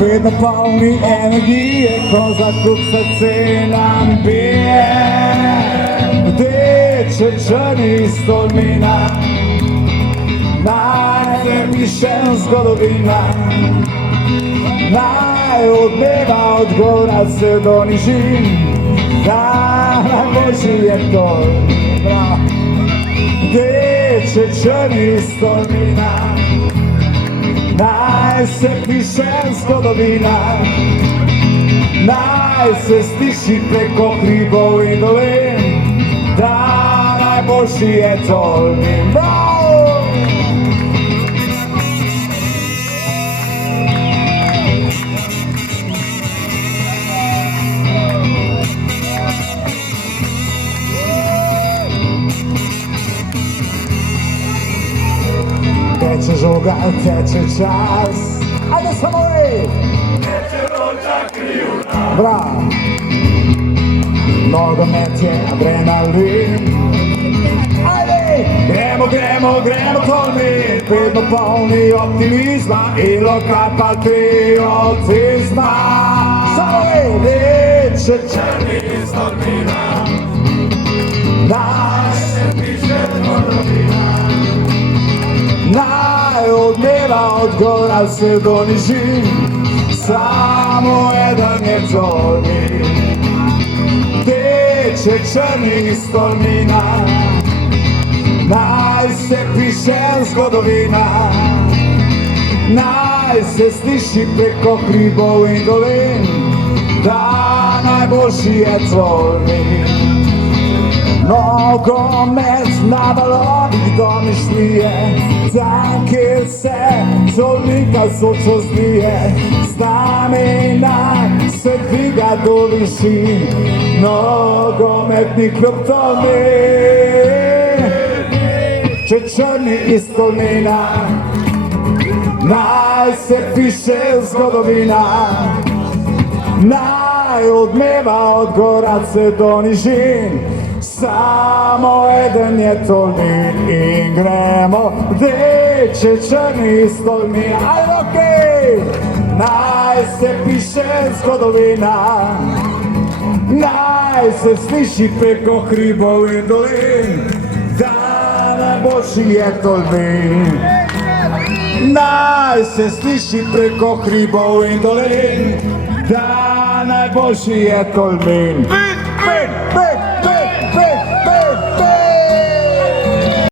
Vedno polni energije, ko zakup srce nam bije. Vdeče črni stolnina, naj ne piše zgodovina, naj odmeva od gora se do nižin, da najboljši je to. Vdeče črni stolnina, naj se piše zgodovina, naj se sliši preko hribov in dolin, da najboljši je Tolmin. Teče žoga, teče čas, ajde samo ej! Teče vroča krivda. Bravo! Nogomet je adrenalin. Ajde! Gremo, gremo, gremo Tolmin, vedno polni optimizma i lokal patriotizma. Samo ej! Vdeče Črni stolnina, naj se piše zgodovina, naj odmeva od gora se do nižin, samo jedan je Tolmin. Teče črni stolnina, naj se piše zgodovina, naj se sliši preko hribov in dolin, da najboljši je Tolmin. Nogomet na balonih domišljije, tanke se Tolminka sočo zlije, znamena se dviga do višin, nogometni klub Tolmin. Če črni iz Tolmina, naj se piše zgodovina, naj odmeva od gorace do nižin, samo eden je Tolmin in gremo, vdeče črni iz Tolmina. Ajde, okej! Naj se piše zgodovina, naj se sliši preko hribov in dolin, da najboljši je Tolmin. Naj se sliši preko hribov in dolin, da najboljši je Tolmin.